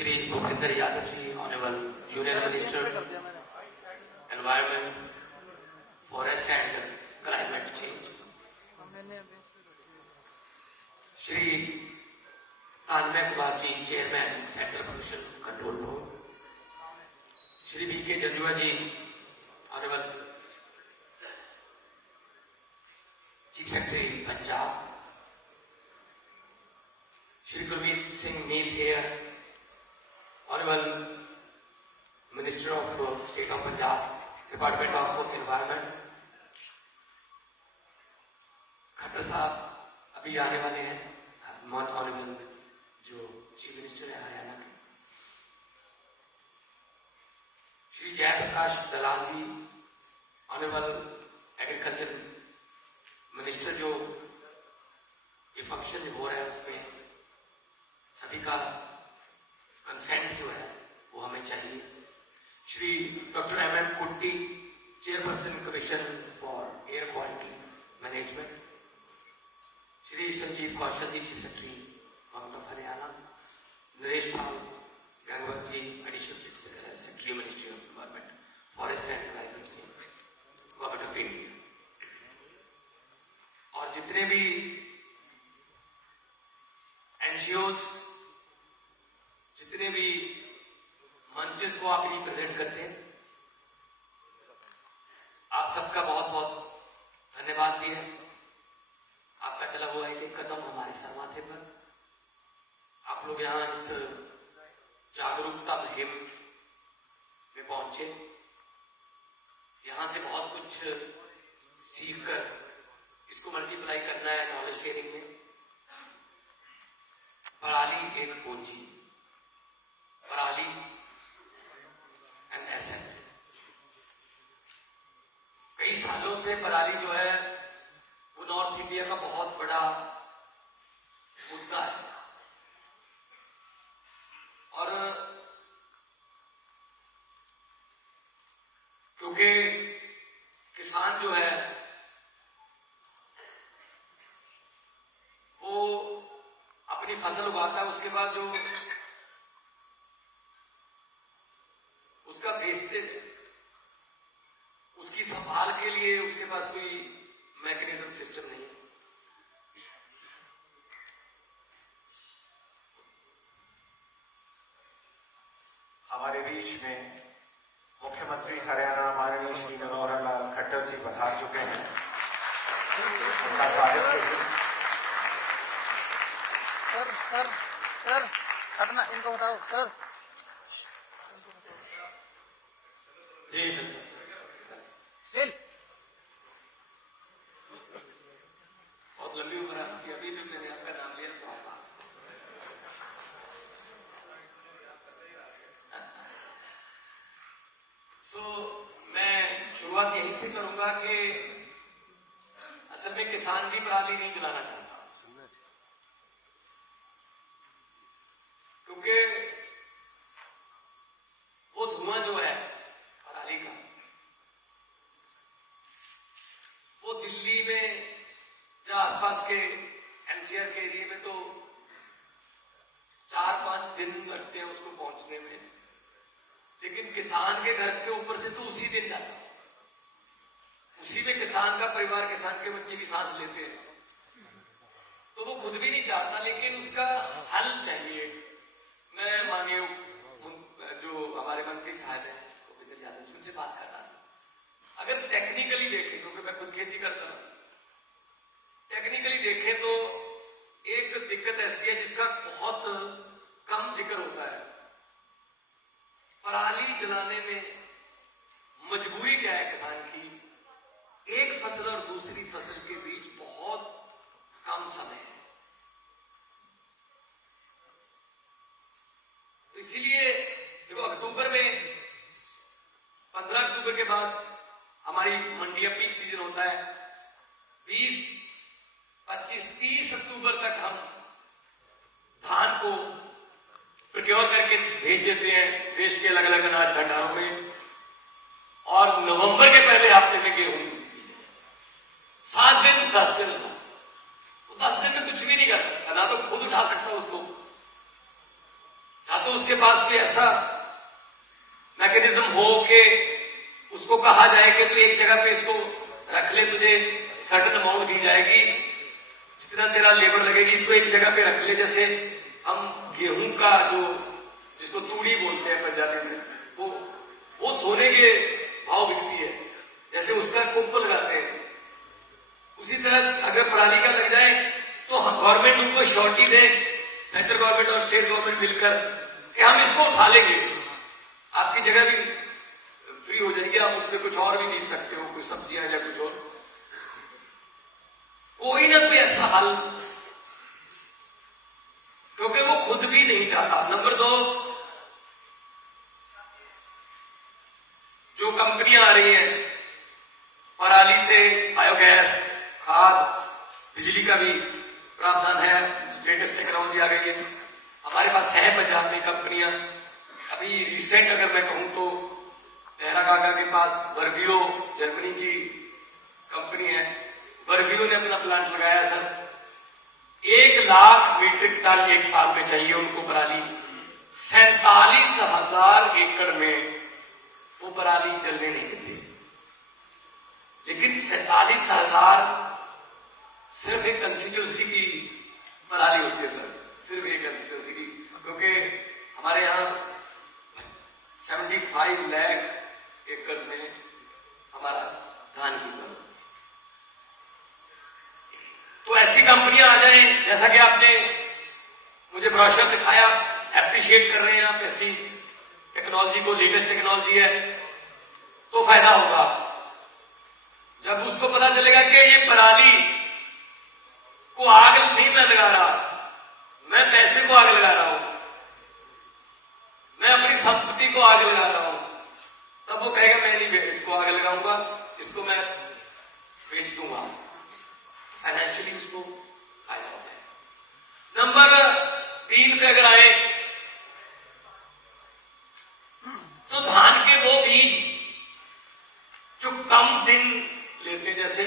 Shri Bhupinder Yadav ji, Honorable Union Minister, Environment, Forest and Climate Change. Shri Tanmay Kumar ji, Chairman, Central Pollution Control Board. Shri B.K. Janjua ji, Honorable Chief Secretary, Punjab. Shri Gurmeet Singh Neet here, Honorable Minister of State of Punjab, Department of Environment. Khattar साहब अभी आने वाले हैं, honourable जो chief minister है हरियाणा के. श्री जयप्रकाश दलाल जी, honourable agriculture minister. जो ये फंक्शन हो रहा है उसमें सभी का कंसेंट जो है वो हमें चाहिए. Shri doctor M Kutty, chairperson commission for air quality management. Shri Sanjeev Kaushal ji, chief secretary government of Haryana. Naresh Pal Gangwat ji, additional secretary ministry of environment, forest and climate change, government of India. और जितने भी एनजीओज, जितने भी मंचेस को आप रिप्रेजेंट करते हैं, आप सबका बहुत बहुत धन्यवाद भी है. आपका चला हुआ एक कदम हमारे सर माथे पर. आप लोग यहाँ इस जागरूकता मुहिम में पहुंचे. यहां से बहुत कुछ सीख कर इसको मल्टीप्लाई करना है नॉलेज शेयरिंग में. पराली एक पूंजी, पराली एन एसेट. कई सालों से पराली जो है वो नॉर्थ इंडिया का बहुत बड़ा मुद्दा है. और क्योंकि किसान जो है वो अपनी फसल उगाता है, उसके बाद जो उसका वेस्टेज, उसकी संभाल के लिए उसके पास कोई मैकेनिज्म सिस्टम नहीं है. हमारे बीच में मुख्यमंत्री हरियाणा माननीय श्री मनोहर लाल खट्टर जी पधार चुके हैं. उनका स्वागत करिए. सर अपना इनको बताओ सर. जी स्टिल बहुत लंबी उम्र है आपकी. अभी भी मैंने आपका नाम लिया तो आप मैं शुरुआत यहीं से करूंगा कि असल में किसान भी पराली नहीं जलाना चाहता, क्योंकि वो धुआं जो है पराली का, वो दिल्ली में या आसपास के एनसीआर के एरिया में तो 4-5 दिन लगते हैं उसको पहुंचने में, लेकिन किसान के घर के ऊपर से तो उसी दिन जाता है. उसी में किसान का परिवार, किसान के बच्चे भी सांस लेते हैं. तो वो खुद भी नहीं चाहता, लेकिन उसका हल चाहिए. मैं माननीय जो हमारे मंत्री साहब हैं भूपेंद्र यादव जी, उनसे बात करना था. अगर टेक्निकली देखें, क्योंकि मैं खुद खेती करता हूं, टेक्निकली देखें तो एक दिक्कत ऐसी है जिसका बहुत कम जिक्र होता है. पराली जलाने में मजबूरी क्या है किसान की? एक फसल और दूसरी फसल के बीच बहुत कम समय है. तो इसीलिए देखो, अक्टूबर में 15 अक्टूबर के बाद हमारी मंडियां पीक सीजन होता है. 20, 25, 30 अक्टूबर तक हम धान को प्रोक्योर करके भेज देते हैं देश के अलग अलग अनाज भंडारों में. और नवंबर के पहले हफ्ते में गेहूं 7 दिन 10 दिन लगा. तो 10 दिन में कुछ भी नहीं कर सकता, ना तो खुद उठा सकता उसको, या तो उसके पास कोई ऐसा मैकेनिज्म हो कि उसको कहा जाए कि तू एक जगह पे इसको रख ले, तुझे सर्टन अमाउंट दी जाएगी, जितना तेरा लेबर लगेगी इसको एक जगह पे रख ले। जैसे हम गेहूं का जो जिसको तूड़ी बोलते हैं पंजाबी में, वो सोने के भाव बिकती है, जैसे उसका कुप लगाते हैं, उसी तरह अगर पराली का लग जाए तो गवर्नमेंट उनको श्योरिटी दे, सेंट्रल गवर्नमेंट और स्टेट गवर्नमेंट मिलकर, कि हम इसको उठा लेंगे, आपकी जगह भी फ्री हो जाएगी, आप उसमें कुछ और भी बीज सकते हो, कुछ सब्जियां या कुछ और, कोई ना कोई ऐसा हल, क्योंकि वो खुद भी नहीं चाहता। नंबर 2, जो कंपनियां आ रही हैं पराली से बायोगैस, खाद, बिजली का भी प्रावधान है, लेटेस्ट टेक्नोलॉजी आ गई है हमारे पास, है पंजाब में कंपनियां। अभी रिसेंट अगर मैं कहूं तो नेहरा काका के पास वर्गियो जर्मनी की कंपनी है, वर्गियो ने अपना प्लांट लगाया सर, 1 लाख मीट्रिक टन एक साल में चाहिए उनको पराली, 47,000 एकड़ में वो पराली जलने नहीं देते। लेकिन 47,000 सिर्फ एक कंस्टिट्यूंसी की पराली होती है सर, सिर्फ एक कंस्टिट्यूंसी की, क्योंकि हमारे यहां 75 लाख एकड़ में हमारा धान की पराली। तो ऐसी कंपनियां आ जाएं, जैसा कि आपने मुझे ब्रोशर दिखाया, एप्रिशिएट कर रहे हैं आप ऐसी टेक्नोलॉजी को, लेटेस्ट टेक्नोलॉजी है, तो फायदा होगा। जब उसको पता चलेगा कि ये पराली को आग नहीं मैं लगा रहा, मैं पैसे को आग लगा रहा हूं, मैं अपनी संपत्ति को आग लगा रहा हूं, तब वो कहेगा मैं नहीं इसको आग लगाऊंगा, इसको मैं बेच दूंगा, फाइनेंशियली उसको फायदा होता है। नंबर 3 पे अगर आए तो धान के वो बीज जो कम दिन लेते, जैसे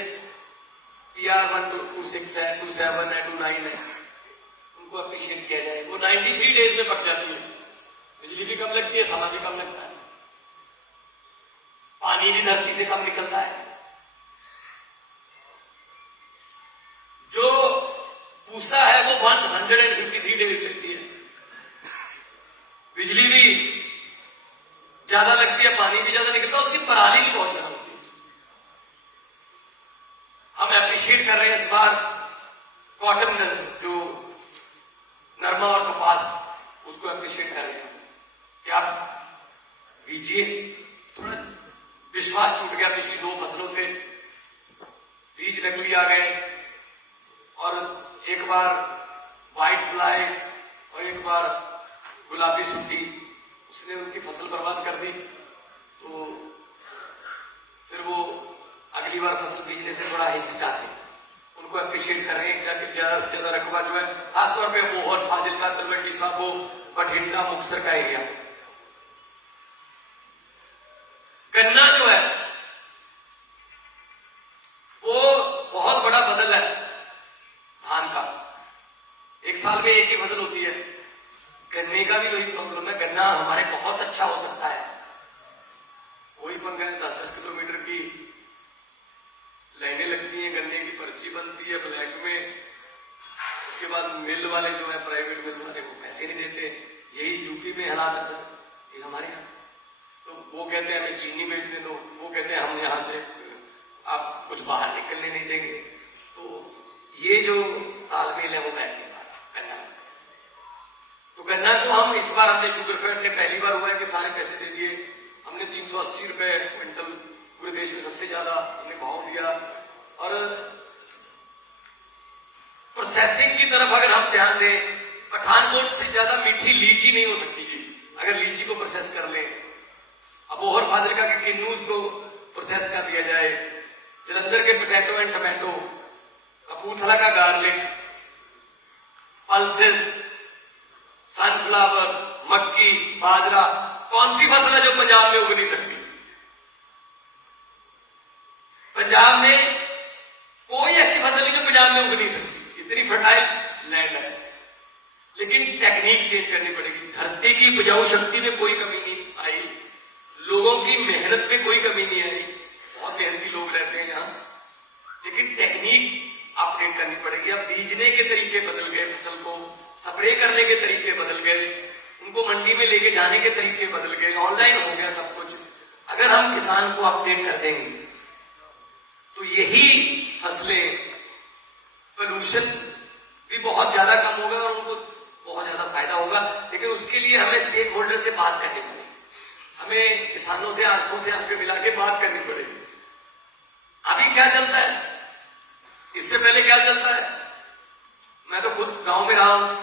PR-126 है, 27 है, 29 है, उनको अप्रिशिएट किया जाए। वो 93 डेज में पक जाती है, बिजली भी कम लगती है, समय भी कम लगता है, पानी भी धरती से कम निकलता है। जो पूसा है वो 153 डेज लेती है, बिजली भी ज्यादा लगती है, पानी भी ज्यादा निकलता है, उसकी पराली भी बहुत ज्यादा होती है। हम एप्रिशिएट कर रहे हैं इस बार कॉटन, जो नरमा और कपास, उसको एप्रिशिएट कर रहे हैं कि आप बीजिए। थोड़ा विश्वास टूट गया पिछली 2 फसलों से, बीज नकली आ गए, और एक बार व्हाइट फ्लाई और एक बार गुलाबी सुंडी, उसने उनकी फसल बर्बाद कर दी, तो फिर वो अगली बार फसल बीजने से थोड़ा हिचकिचाते हैं। उनको अप्रिशिएट कर रहे हैं, ज्यादा से ज्यादा रकबा जो है, खासतौर पे मोहर, फाजिलका, तलवंडी साबो, बठिंडा, मुक्तसर का एरिया। गन्ना जो है वो बहुत बड़ा बदल है धान का, एक साल में एक ही फसल होती है। गन्ने का भी वही प्रॉब्लम है, गन्ना हमारे बहुत अच्छा हो सकता है, वही पंगा है, 10-10 किलोमीटर की लाइनें लगती हैं, गन्ने की पर्ची बनती है ब्लैक में, उसके बाद मिल वाले जो है प्राइवेट मिल वाले वो पैसे नहीं देते। यही यूपी में हालात है सर, ये हमारे यहाँ, तो वो कहते हैं हमें चीनी बेचने दो, वो कहते हैं हम यहां से आप कुछ बाहर निकलने नहीं देंगे। तो ये जो तालमेल है वो बैठ नहीं पा रहा गन्ना। तो गन्ना को हम इस बार हमने शुगरफेड ने पहली बार हुआ है कि सारे पैसे दे दिए, हमने 380 रुपए क्विंटल, पूरे देश में सबसे ज्यादा हमने भाव दिया। और प्रोसेसिंग की तरफ अगर हम ध्यान दें, पठानकोट से ज्यादा मीठी लीची नहीं हो सकती जी, अगर लीची को प्रोसेस कर लें। अबोहर फाजिलका के किन्नूज को प्रोसेस कर लिया जाए, जलंधर के पोटैटो एंड टमाटो, कपूरथला का गार्लिक, पल्सेस, सनफ्लावर, मक्की, बाजरा, कौन सी फसल है जो पंजाब में उग नहीं सकती? पंजाब में कोई ऐसी फसल नहीं जो पंजाब में उग नहीं सकती, इतनी फर्टाइल लैंड है। लेकिन टेक्निक चेंज करनी पड़ेगी। धरती की उपजाऊ शक्ति में कोई कमी नहीं आई, लोगों की मेहनत में कोई कमी नहीं आई, बहुत मेहनती लोग रहते हैं यहाँ, लेकिन टेक्निक अपडेट करनी पड़ेगी। अब बीजने के तरीके बदल गए, फसल को स्प्रे करने के तरीके बदल गए, उनको मंडी में लेके जाने के तरीके बदल गए, ऑनलाइन हो गया सब कुछ। अगर हम किसान को अपडेट कर देंगे तो यही फसलें, पोल्यूशन भी बहुत ज्यादा कम होगा और उनको बहुत ज्यादा फायदा होगा। लेकिन उसके लिए हमें स्टेक होल्डर से बात करनी पड़ेगी, हमें किसानों से आंखों से आंखें मिला के बात करनी पड़ेगी। अभी क्या चलता है, इससे पहले क्या चलता है, मैं तो खुद गांव में रहा हूं,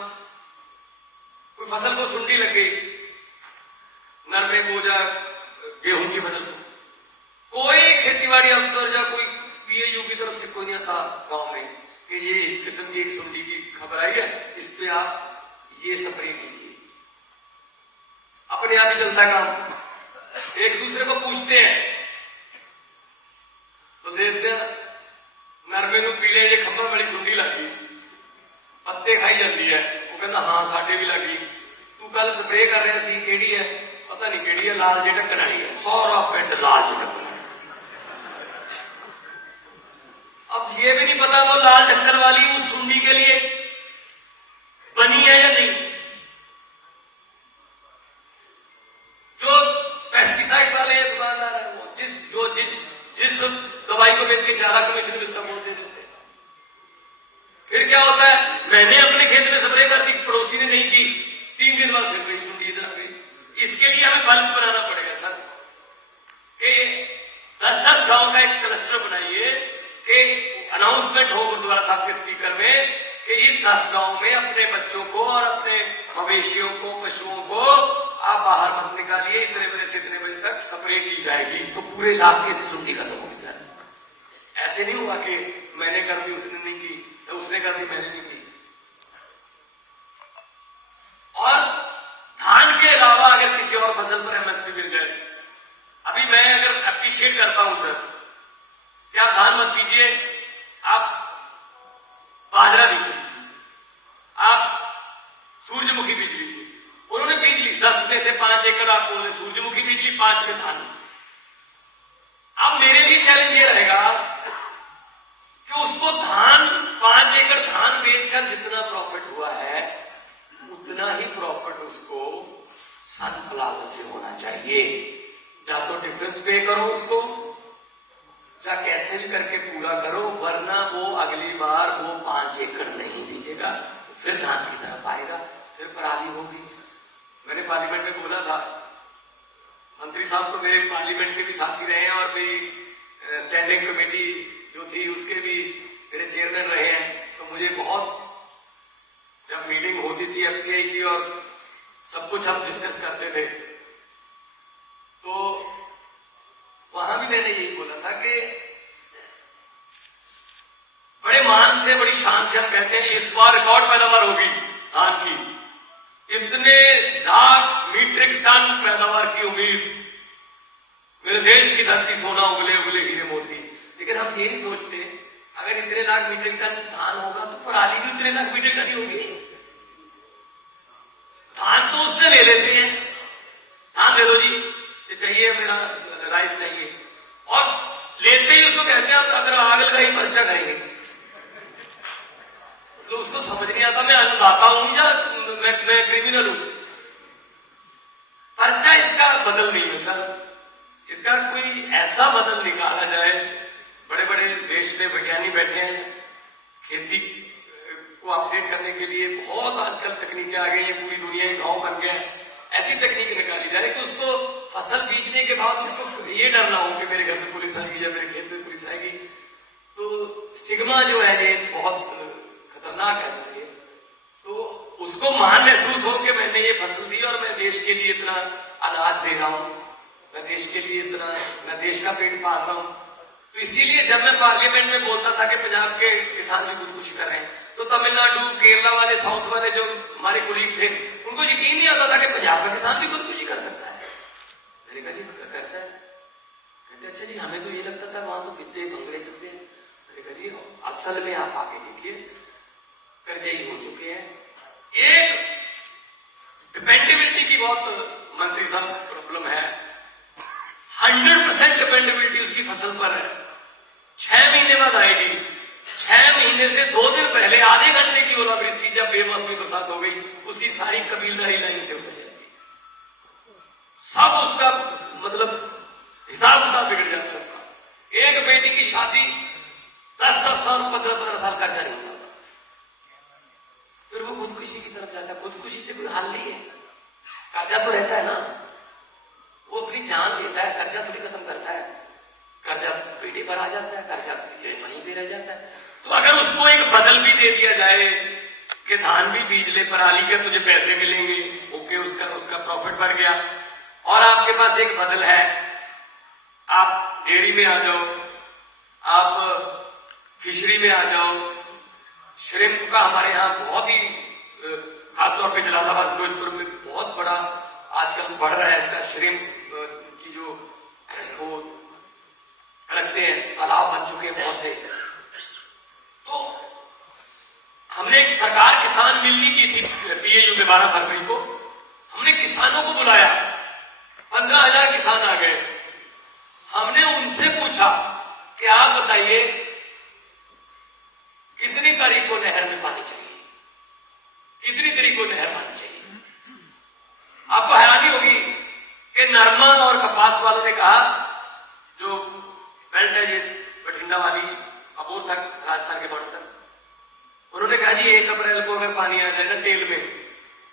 कोई फसल को सुंडी लग गई, नरमे को या गेहूं की फसल को, कोई खेतीबाड़ी अफसर या कोई पीएयू की तरफ से कोई नहीं आता गांव में कि ये इस किस्म की एक सुंडी की खबर आई है, इस पे आप ये स्प्रे कीजिए। अपने आप ही चलता है काम, एक दूसरे को पूछते हैं तो देर से नरमे नू पीले जे खंभा वाली सुंडी लग गई, पत्ते खाई जाती है, वो कहता हाँ साडे भी लगी, तू कल स्प्रे कर रहा सी, केड़ी है, पता नहीं केड़ी है, लाल जे ढक्कन वाली है, सारा पिंड लाल जे ढक्कन। अब ये भी नहीं पता वो लाल ढक्कन वाली उस सुंडी के लिए बनी है या नहीं। जो पेस्टिसाइड वाले दुकानदार है वो जिस दवाई को बेच के ज्यादा कमीशन मिलता है वो दे देते हैं। फिर क्या होता है, मैंने अपने खेत में स्प्रे कर दी, पड़ोसी ने नहीं की, 3 दिन बाद फिर सुंडी इधर आ गई। इसके लिए हमें बल्क बनाना पड़ेगा सर, कि 10-10 गांव का एक क्लस्टर बनाइए, कि अनाउंसमेंट हो गुरुद्वारा साहब के स्पीकर में कि ये 10 गांव में अपने बच्चों को और अपने मवेशियों को, पशुओं को आप बाहर मत निकालिए, इतने बजे से इतने बजे तक स्प्रे की जाएगी, तो पूरे इलाके से सुंडी खत्म होगी सर। ऐसे नहीं हुआ कि मैंने कर दी उसने नहीं की, तो उसने कर दी मैंने नहीं की। और धान के अलावा अगर किसी और फसल पर एमएसपी मिल जाए, अभी मैं अगर अप्रिशिएट करता हूं सर कि आप धान मत बीजिए, आप बाजरा बीज लीजिए, आप सूरजमुखी बीज लीजिए। उन्होंने बीज ली 10 में से 5 एकड़ आपको उन्होंने सूरजमुखी बीज ली, 5 में धान। अब मेरे लिए चैलेंज ये रहेगा कि उसको धान 5 एकड़ धान बेचकर जितना प्रॉफिट हुआ है उतना ही प्रॉफिट उसको सनफ्लावर से होना चाहिए। या तो डिफरेंस पे करो उसको, या कैसे भी करके पूरा करो, वरना वो अगली बार वो 5 एकड़ नहीं बीजेगा, फिर धान की तरफ आएगा, फिर पराली होगी। मैंने पार्लियामेंट में बोला था, मंत्री साहब तो मेरे पार्लियामेंट के भी साथी रहे हैं और मेरी स्टैंडिंग कमेटी जो थी उसके भी मेरे चेयरमैन रहे हैं, तो मुझे बहुत, जब मीटिंग होती थी एफसीआई की और सब कुछ हम डिस्कस करते थे, तो वहां भी मैंने यही बोला था कि बड़े मान से, बड़ी शान से हम कहते हैं इस बार रिकॉर्ड पैदावार होगी धान की, इतने लाख मीट्रिक टन पैदावार की उम्मीद, मेरे देश की धरती सोना उगले उगले हीरे मोती। लेकिन हम ये नहीं सोचते अगर इतने लाख मीट्रिक टन धान होगा तो पराली भी उतने लाख मीट्रिक टन ही होगी। धान तो उससे ले लेते हैं, धान दे दो जी, ये चाहिए मेरा राइस चाहिए, और लेते ही उसको कहते हैं अगर आग लगाई पर्चा करेंगे। तो उसको समझ नहीं आता मैं अन्नदाता हूं या मैं क्रिमिनल हूं। पर्चा इसका बदल नहीं है सर, इसका कोई ऐसा बदल निकाला जाए। बड़े बड़े देश में वैज्ञानिक बैठे हैं, खेती को अपडेट करने के लिए बहुत आजकल तकनीकें आ गई हैं, पूरी दुनिया एक गांव बन गया है। ऐसी तकनीक निकाली जाए कि उसको फसल बीजने के बाद उसको ये डर ना हो कि मेरे घर में पुलिस आएगी या मेरे खेत में पुलिस आएगी। तो स्टिग्मा जो है ये बहुत खतरनाक है समझिए। तो उसको मान महसूस हो कि मैंने ये फसल दी और मैं देश के लिए इतना अनाज दे रहा हूं, मैं देश के लिए इतना, मैं देश का पेट पाल रहा हूं। तो इसीलिए जब मैं पार्लियामेंट में बोलता था कि पंजाब के किसान भी खुदकुशी कर रहे हैं, तो तमिलनाडु, केरला वाले, साउथ वाले जो हमारे कुलीग थे, उनको यकीन नहीं आता था कि पंजाब का किसान भी खुदकुशी कर सकता है। मैंने कहा जी करता है, कहते अच्छा जी हमें तो ये लगता था वहां तो कितने भंगड़े चलते हैं। मैंने कहा जी असल में आप आगे देखिए, कर्जई हो चुके हैं, एक डिपेंडेबिलिटी की बहुत मंत्री साहब प्रॉब्लम है। 100% डिपेंडेबिलिटी उसकी फसल पर है। 6 महीने बाद आएगी। 6 महीने से 2 दिन पहले आधे घंटे की ओलावृष्टि जब बेमौसमी बरसात हो गई, उसकी सारी कबीलदारी लाइन से उतर जाती, सब उसका मतलब हिसाब किताब बिगड़ जाता है उसका। एक बेटी की शादी 10-10 साल 15-15 साल कर्जा नहीं उठाता, फिर वो खुदकुशी की तरफ जाता है। खुदकुशी से कोई हल नहीं है, कर्जा तो रहता है ना, वो अपनी जान लेता है, कर्जा थोड़ी खत्म करता है। कर्जा बेटे पर आ जाता है, कर्जा वहीं पे रह जाता है। तो अगर उसको एक बदल भी दे दिया जाए कि धान भी बीज ले, पराली के तुझे पैसे मिलेंगे, ओके, उसका प्रॉफिट बढ़ गया। और आपके पास एक बदल है, आप डेयरी में आ जाओ, आप फिशरी में आ जाओ। श्रिम्प का हमारे यहाँ बहुत ही खासतौर पे जलालाबाद फिरोजपुर में बहुत बड़ा आजकल बढ़ रहा है इसका। श्रिम्प की जो वो रखते हैं, तालाब बन चुके हैं बहुत से। तो हमने एक सरकार किसान मिलनी की थी PAU में 12 फरवरी को। हमने किसानों को बुलाया, 15,000 किसान आ गए। हमने उनसे पूछा कि आप बताइए कितनी तारीख को नहर में पानी चाहिए, कितनी तारीख को नहर पानी चाहिए। आपको हैरानी होगी कि नरमा और कपास वालों ने कहा, जो बेल्ट है ये बठिंडा वाली अबोर तक राजस्थान के बॉर्डर तक, उन्होंने कहा जी 1 अप्रैल को अगर पानी आ जाए ना टेल में,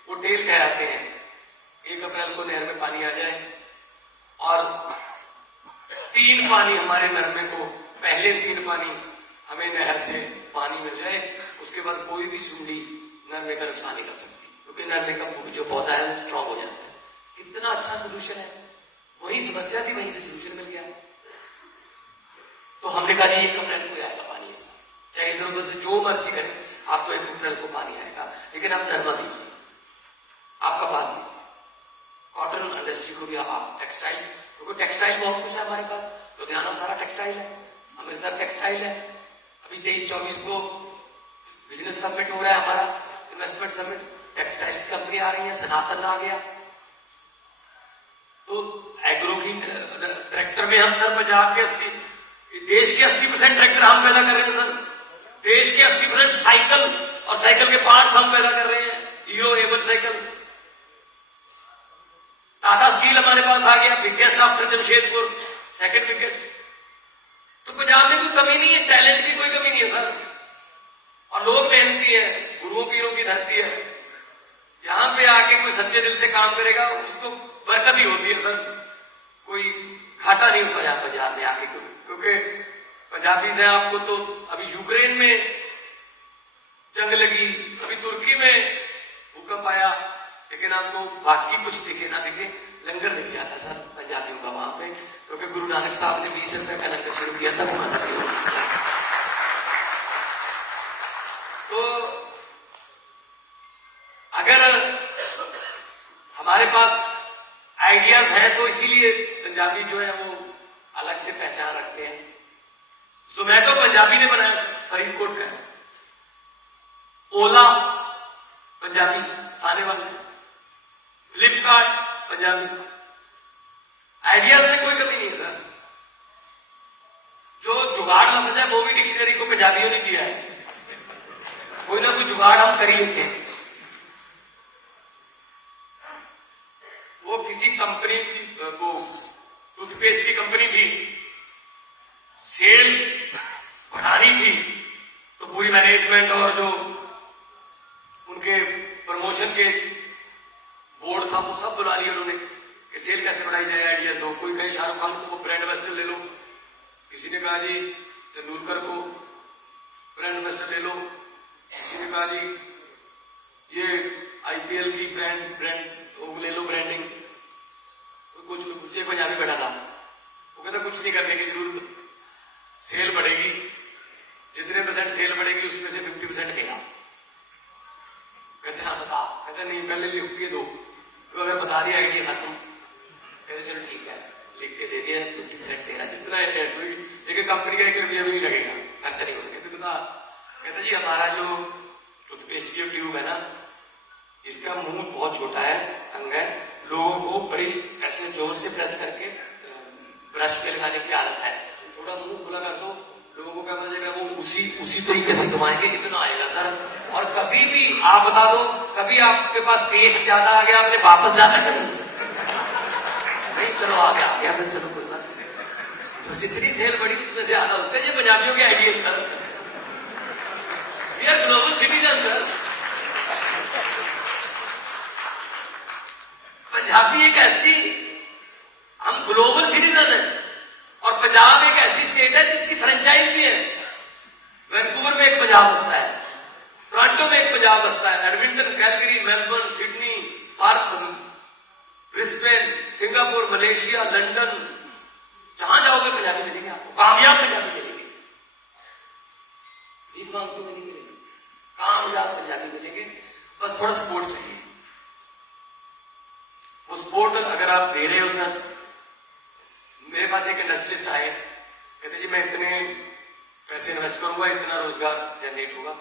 वो टेल कहते हैं, 1 अप्रैल को नहर में पानी आ जाए और 3 पानी हमारे नरमे को, पहले 3 पानी हमें नहर से पानी मिल जाए, उसके बाद कोई भी सुंडी नरमे का नुकसान नहीं कर सकती, क्योंकि नरमे का जो पौधा है वो स्ट्रॉन्ग हो जाता है। कितना अच्छा सोल्यूशन है, वही समस्या थी, वहीं से सोल्यूशन मिल गया। तो हमने कहा जी 1 अप्रैल को आएगा पानी इसमें, चाहे इधर उधर से जो मर्जी करें, आपको 1 अप्रैल को पानी आएगा, लेकिन आप नरमा दीजिए, आपका पास दीजिए, कॉटन इंडस्ट्री को भी, टेक्सटाइल, क्योंकि टेक्सटाइल बहुत कुछ है हमारे पास, लुधियाना सारा टेक्सटाइल है, अमृतसर टेक्सटाइल है। अभी 23-24 को बिजनेस समिट हो रहा है हमारा, इन्वेस्टमेंट समिट, टेक्सटाइल की कंपनी आ रही है, सनातन आ गया। तो एग्रो की ट्रैक्टर में हम सर पंजाब के देश के 80% ट्रैक्टर हम पैदा कर रहे हैं सर। देश के 80% साइकिल और साइकिल के पार्ट्स हम पैदा कर रहे हैं, hero able cycle. Tata steel हमारे पास आ गया, biggest after Jamshedpur, second biggest. तो पंजाब में कोई कमी नहीं है, टैलेंट की कोई कमी नहीं है सर, और लोग मेहनती है, गुरुओं पीरों की धरती है। यहां पे आके कोई सच्चे दिल से काम करेगा उसको बरकत ही होती है सर, कोई घाटा नहीं होता यहाँ पंजाब में आके, क्योंकि पंजाबी से आपको तो अभी यूक्रेन में जंग लगी, अभी तुर्की में भूकंप आया, लेकिन आपको बाकी कुछ दिखे ना दिखे, लंगर दिख जाता सर पंजाबियों का वहां पे, क्योंकि गुरु नानक साहब ने 20 रुपए का लंगर शुरू किया था वहां। तो अगर हमारे पास आइडियाज हैं तो इसीलिए पंजाबी जो है वो अलग से पहचान रखते हैं। जोमेटो पंजाबी ने बनाया फरीदकोट का, ओला पंजाबी साने वाले, फ्लिपकार्ट पंजाबी, आइडियाज में कोई कमी नहीं है सर। जो जुगाड़ लफ्ज है वो भी डिक्शनरी को पंजाबियों ने दिया है, कोई ना कोई जुगाड़ हम कर ही थे। वो किसी कंपनी की, वो टूथपेस्ट की कंपनी थी, सेल बढ़ानी थी, तो पूरी मैनेजमेंट और जो उनके प्रमोशन के बोर्ड था वो सब बुला लिया उन्होंने कि सेल कैसे बढ़ाई जाए, आइडियाज दो। कोई कहे शाहरुख खान को ब्रांड एम्बेसडर ले लो, किसी ने कहा जी तेंदुलकर को ब्रांड एम्बेसडर ले लो, किसी ने कहा जी ये IPL की ब्रांड वो ले लो ब्रांडिंग। कुछ एक पंजाबी बैठा था, वो कहता कुछ नहीं करने की जरूरत, सेल बढ़ेगी, जितने % सेल बढ़ेगी उसमें से 50% मेरा। कहते हाँ बता, कहते नहीं पहले लिख के दो, तो अगर बता दिया आइडिया खत्म। कहते चलो ठीक है, लिख के दे दिया, 50% तेरा, जितना है लेकिन कंपनी का 1 रुपया भी नहीं लगेगा, खर्चा नहीं होता। कहते बता, कहते जी हमारा जो टूथपेस्ट की ट्यूब है ना, इसका मुंह बहुत छोटा है, तंग है, लोगों को बड़ी ऐसे जोर से प्रेस करके ब्रश पे लगाने की आदत है। थोड़ा मुंह खुला कर दो, लोगों को क्या पता चलेगा, वो उसी तरीके से घुमाएंगे, इतना आएगा सर। और कभी भी आप बता दो, कभी आपके पास पेस्ट ज्यादा आ गया, आपने वापस जाना कभी नहीं, चलो आ गया फिर, चलो कोई बात नहीं। तो जितनी सेल बढ़ी उसमें से आधा उसका। ये पंजाबियों के idea sir, we are global citizen sir. Punjabi एक ऐसी, हम ग्लोबल सिटीजन है, और पंजाब एक ऐसी स्टेट है जिसकी फ्रेंचाइज भी है। वैंकूवर में एक पंजाब बसता है, टोरंटो में एक पंजाब बसता है, Edmonton, Calgary, Melbourne, Sydney, Perth, Brisbane, Singapore, Malaysia, London, जहां जाओगे पंजाबी मिलेंगे आपको, कामयाब पंजाबी मिलेंगे, भीख मांगते हुए नहीं मिलेंगे, कामयाब पंजाबी मिलेंगे। बस थोड़ा सपोर्ट चाहिए। वो सपोर्ट अगर आप दे रहे हो सर, मेरे पास एक इंडस्ट्रियलिस्ट आए, कहते जी मैं इतने पैसे इन्वेस्ट करूंगा, इतना रोजगार जनरेट होगा,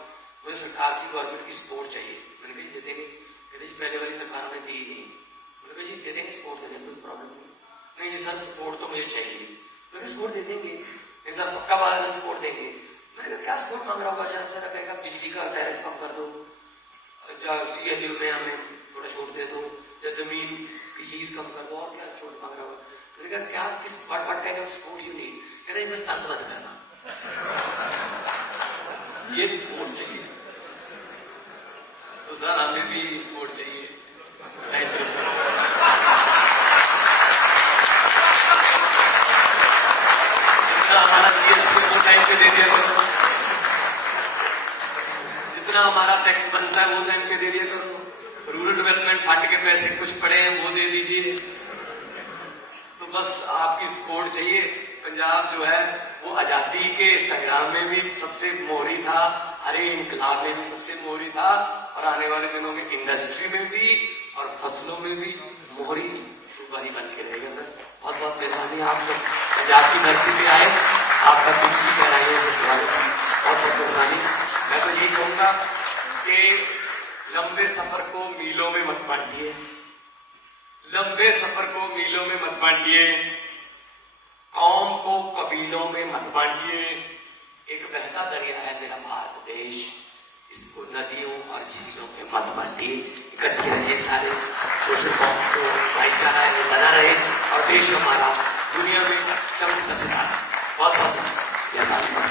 मुझे सरकार की, गवर्नमेंट की सपोर्ट चाहिए। मैंने कहा जी दे देंगे। कहते जी पहले वाली सरकारों ने दी नहीं। मैंने कहा जी दे देंगे, सपोर्ट दे देंगे, कोई प्रॉब्लम नहीं जी सर, सपोर्ट तो मुझे चाहिए। मैंने सपोर्ट दे देंगे, नहीं सर पक्का बात है सपोर्ट देंगे। मैंने कहा क्या सपोर्ट मांग रहा होगा? जैसे सर कहेगा बिजली का टैरिफ कम कर दो, CLU में हमें थोड़ा छूट दे दो, या जमीन की लीज कम कर दो, और क्या छूट मांग रहा होगा? मैंने कहा क्या, किस what kind of support you need? कह रहे बस तंग मत करना, ये सपोर्ट चाहिए। तो सर हमें भी सपोर्ट चाहिए, जितना हमारा GST वो टाइम पे दे दिया करो, जितना हमारा टैक्स बनता है वो टाइम पे दे दिया करो, रूरल डेवलपमेंट फंड के पैसे कुछ पड़े हैं वो दे दीजिए। तो बस आपकी सपोर्ट चाहिए। पंजाब जो है वो आजादी के संग्राम में भी सबसे मोहरी था, हरे इनकलाब में भी सबसे मोहरी था, और आने वाले दिनों में इंडस्ट्री में भी और फसलों में भी मोहरी सूबा ही बन के रहेगा सर। बहुत बहुत मेहरबानी, आप जब पंजाब की धरती पे आए, आपका दिल की गहराइयों से स्वागत है, बहुत बहुत मेहरबानी। मैं तो यही कहूंगा कि लंबे सफर को मीलों में मत बांटिए, लंबे सफर को मीलों में मत बांटिए, कौम को कबीलों में मत बांटिए। एक बहता दरिया है मेरा भारत देश, इसको नदियों और झीलों में मत बांटिए। इकट्ठे रहिए सारे, कोशिशों को भाईचारा है बना रहे, और देश हमारा दुनिया में चमकता सितारा। बहुत बहुत धन्यवाद।